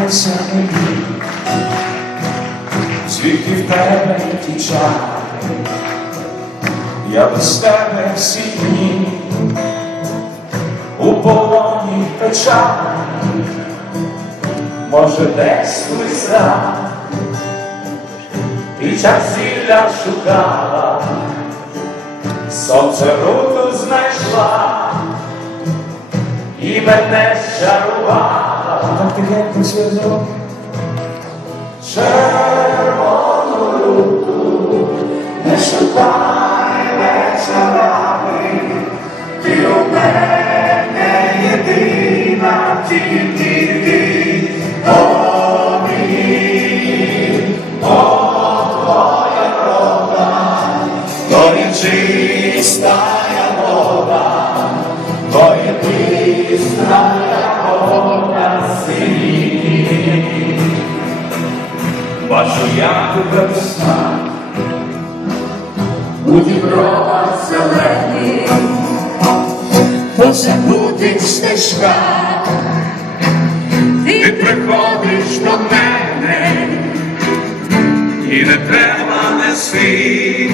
Серця мені, звідки в тебе тіча, я без тебе всі дні, у полоні печа, може, десь лиса, і час зілля шукала, сонце руту знайшла. І мене щарувала. Так тихенько все зв'язок? Червону руку не шукай вечорами, ти у мене єдина, ти, ти, о Бачу я тебе весна, у дібровах зелені, по забутих стежках, ти приходиш до мене, і не треба нести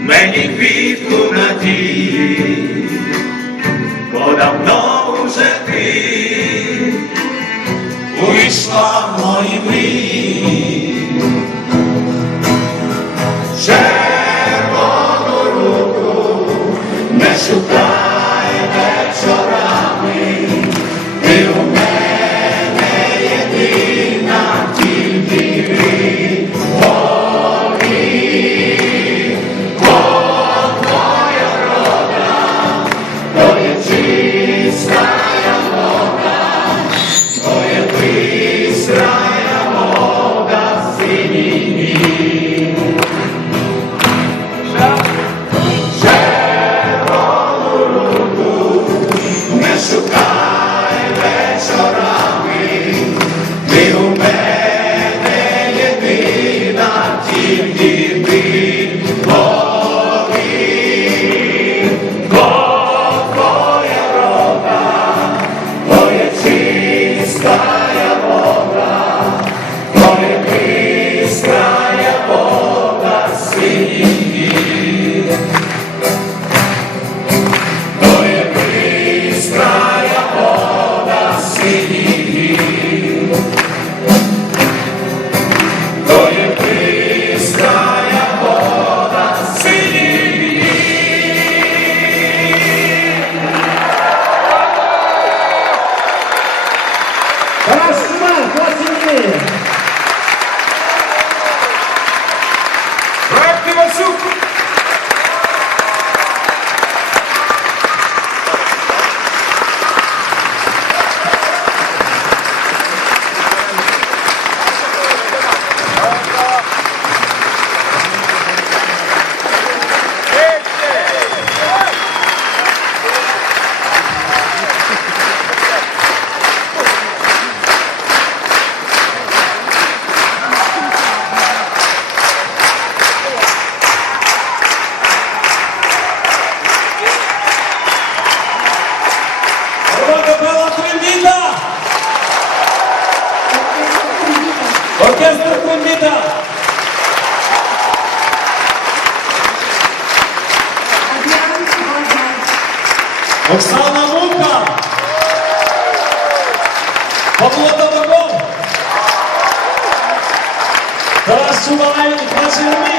мені квітку надії, бо давно вже ти увійшла в мої мрії. Червону руку не шукай orkestrul Cundită! Oksana Munca! Pablo Tabakov! Taras Subalayev, Pacinomi!